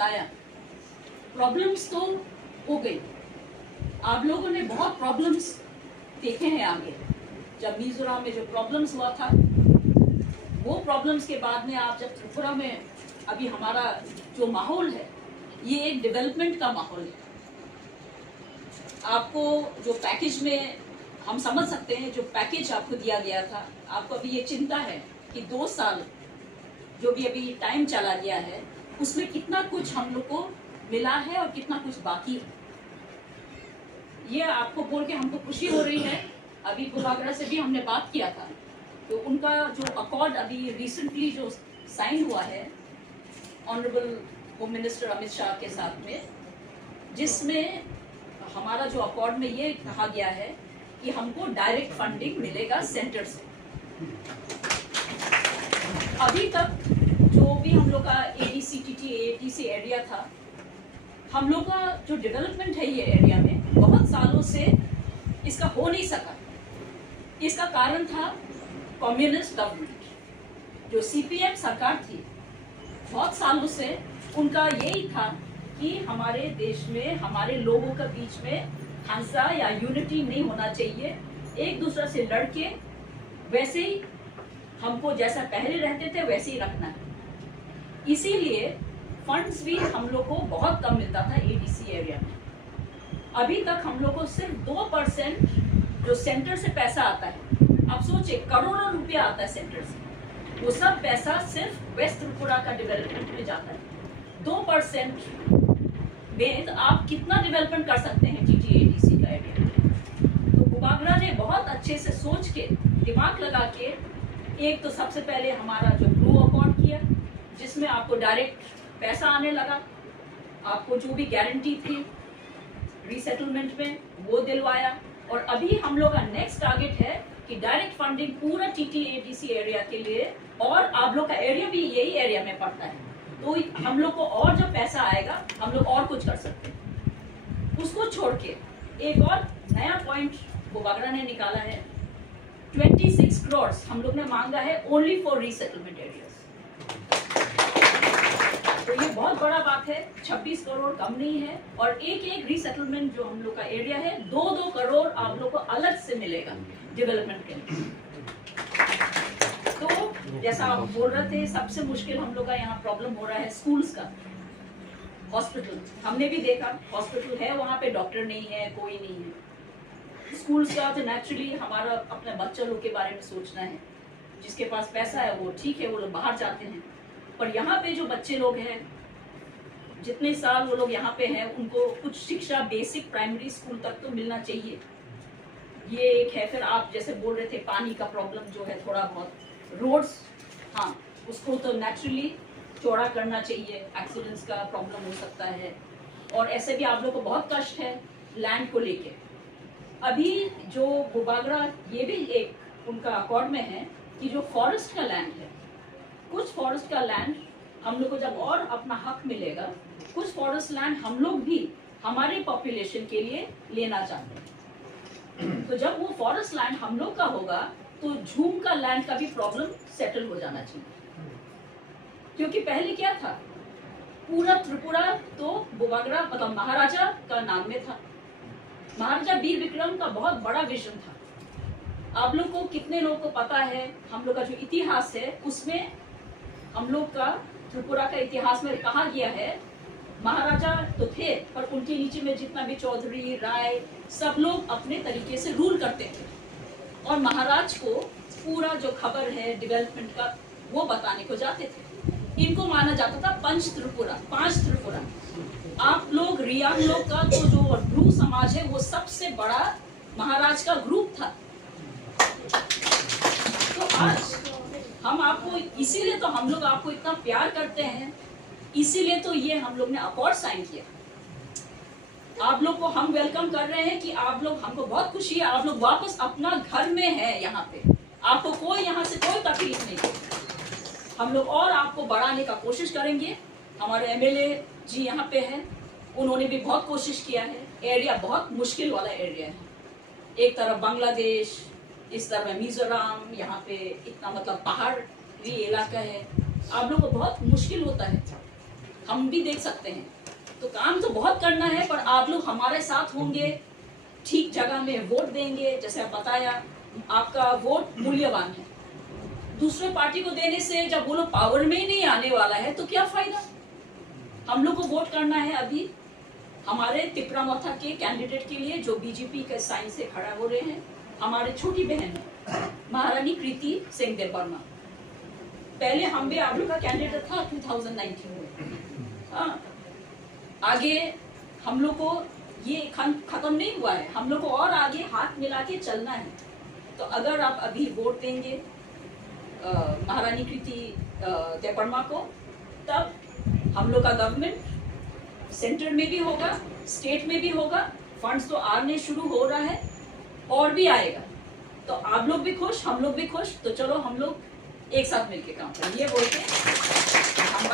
बताया, प्रॉब्लम्स तो हो गई। आप लोगों ने बहुत प्रॉब्लम्स देखे हैं आगे। जब मिजोरम में जो प्रॉब्लम्स हुआ था, वो प्रॉब्लम्स के बाद में आप जब त्रिपुरा में अभी हमारा जो माहौल है, ये एक डेवलपमेंट का माहौल है। आपको जो पैकेज में हम समझ सकते हैं, जो पैकेज आपको दिया गया था, आपको अभी ये चिंता है कि 2 साल जो भी अभी टाइम चला गया है, उसमें कितना कुछ हम लोग को मिला है और कितना कुछ बाकी है। ये आपको बोल के हमको खुशी हो रही है। अभी बुबागरा से भी हमने बात किया था, तो उनका जो अकॉर्ड अभी रिसेंटली जो साइन हुआ है honourable home minister Amit Shah के साथ में, जिसमें हमारा जो अकॉर्ड में ये कहा गया है कि हमको डायरेक्ट फंडिंग मिलेगा सेंटर से। अभी तक जो भी हम लोग का ADCTT AATC एरिया था, हम लोग का जो डेवलपमेंट है ये एरिया में बहुत सालों से इसका हो नहीं सका। इसका कारण था कम्युनिस्ट गवर्नमेंट। जो CPM सरकार थी, बहुत सालों से उनका यही था कि हमारे देश में हमारे लोगों के बीच में हिंसा या यूनिटी नहीं होना चाहिए, एक दूसरे से लड़के वैसे ही हमको जैसा पहले रहते थे वैसे ही रखना है। इसीलिए फंड्स भी हम लोग को बहुत कम मिलता था ADC एरिया में। अभी तक हम लोग को सिर्फ 2% जो सेंटर से पैसा आता है, आप सोचिए करोड़ों रुपया आता है सेंटर से, वो सब पैसा सिर्फ वेस्ट त्रिपुरा का डेवलपमेंट में जाता है। 2% में तो आप कितना डेवलपमेंट कर सकते हैं TT-ADC का एरिया। तो बुबागरा ने बहुत अच्छे से सोच के, दिमाग लगा के, एक तो सबसे पहले हमारा जो ब्लू अकॉर्ड किया, जिसमें आपको डायरेक्ट पैसा आने लगा, आपको जो भी गारंटी थी रीसेटलमेंट में वो दिलवाया। और अभी हम लोग का नेक्स्ट टारगेट है कि डायरेक्ट फंडिंग पूरा TT-ADC एरिया के लिए, और आप लोग का एरिया भी यही एरिया में पड़ता है, तो हम लोग को और जब पैसा आएगा हम लोग और कुछ कर सकते हैं। उसको छोड़ के एक और नया पॉइंट बुबागरा ने निकाला है, 26 करोड़ हम लोग ने मांगा है ओनली फॉर रीसेटलमेंट एरियाज। तो ये बहुत बड़ा बात है, 26 करोड़ कम नहीं है। और एक रीसेटलमेंट जो हम लोग का एरिया है, 2-2 करोड़ आप लोग को अलग से मिलेगा डेवलपमेंट के लिए। तो जैसा आप बोल रहे थे, सबसे मुश्किल हम लोग का यहाँ प्रॉब्लम हो रहा है स्कूल्स का। हॉस्पिटल हमने भी देखा, हॉस्पिटल है वहाँ पे, डॉक्टर नहीं है, कोई नहीं है। स्कूल्स का तो नेचुरली हमारा अपने बच्चों लोग के बारे में सोचना है। जिसके पास पैसा है वो ठीक है, वो लोग बाहर जाते हैं, पर यहाँ पे जो बच्चे लोग हैं, जितने साल वो लोग यहाँ पे हैं, उनको कुछ शिक्षा बेसिक प्राइमरी स्कूल तक तो मिलना चाहिए। ये एक है। फिर आप जैसे बोल रहे थे पानी का प्रॉब्लम जो है, थोड़ा बहुत रोड्स, हाँ उसको तो नेचुरली चौड़ा करना चाहिए, एक्सीडेंट्स का प्रॉब्लम हो सकता है। और ऐसे भी आप लोग को बहुत कष्ट है लैंड को लेके। अभी जो बुबागरा, ये भी एक उनका अकॉर्ड में है कि जो फॉरेस्ट का लैंड है, कुछ फॉरेस्ट का लैंड हम लोग को जब और अपना हक मिलेगा, कुछ फॉरेस्ट लैंड हम लोग भी हमारे पॉपुलेशन के लिए लेना चाहते हैं। तो जब वो फॉरेस्ट लैंड हम लोग का होगा, तो झूम का लैंड का भी प्रॉब्लम सेटल हो जाना चाहिए। क्योंकि पहले क्या था, पूरा त्रिपुरा तो बुबागरा मतलब महाराजा का नाम में था। महाराजा वीर विक्रम का बहुत बड़ा विजन था। आप लोग को कितने लोगों को पता है, हम लोग का जो इतिहास है उसमें हम लोग का त्रिपुरा का इतिहास में कहा गया है, महाराजा तो थे पर उनके नीचे में जितना भी चौधरी, राय, सब लोग अपने तरीके से रूल करते थे। और महाराज को पूरा जो खबर है डेवलपमेंट का वो बताने को जाते थे। इनको माना जाता था पंच त्रिपुरा, 5 त्रिपुरा। आप लोग रियांग लोग का तो जो ब्रू समाज है, वो सबसे बड़ा महाराज का ग्रुप था। तो आज हम आपको, इसीलिए तो हम लोग आपको इतना प्यार करते हैं, इसीलिए तो ये हम लोग ने अकॉर्ड साइन किया। आप लोग को हम वेलकम कर रहे हैं कि आप लोग, हमको बहुत खुशी है, आप लोग वापस अपना घर में है यहाँ पे, आपको कोई यहाँ से कोई तकलीफ नहीं है। हम लोग और आपको बढ़ाने का कोशिश करेंगे। हमारे MLA जी यहाँ पे हैं, उन्होंने भी बहुत कोशिश किया है। एरिया बहुत मुश्किल वाला एरिया है, एक तरफ बांग्लादेश, इस तरफ मिजोरम, यहाँ पे इतना मतलब पहाड़ी इलाका है। आप लोग को बहुत मुश्किल होता है। हम भी देख सकते हैं। तो काम तो बहुत करना है, पर आप लोग हमारे साथ होंगे, ठीक जगह में वोट देंगे। जैसे आप बताया, आपका वोट मूल्यवान है। दूसरे पार्टी को देने से जब वो लोग पावर में ही नहीं आने वाला है तो क्या फायदा। हम लोग को वोट करना है अभी हमारे तिपरामथा के कैंडिडेट के लिए, जो बीजेपी के साइन से खड़ा हो रहे हैं। हमारे छोटी बहन महारानी कृति सिंह देववर्मा, पहले हम भी आप लोग का कैंडिडेट था 2019 में। हाँ, आगे हम लोग को ये खत्म नहीं हुआ है, हम लोग को और आगे हाथ मिला के चलना है। तो अगर आप अभी वोट देंगे महारानी कृति देववर्मा को, तब हम लोग का गवर्नमेंट सेंटर में भी होगा, स्टेट में भी होगा, फंड्स तो आने शुरू हो रहा है और भी आएगा। तो आप लोग भी खुश, हम लोग भी खुश। तो चलो हम लोग एक साथ मिलके काम करें, ये बोल के हम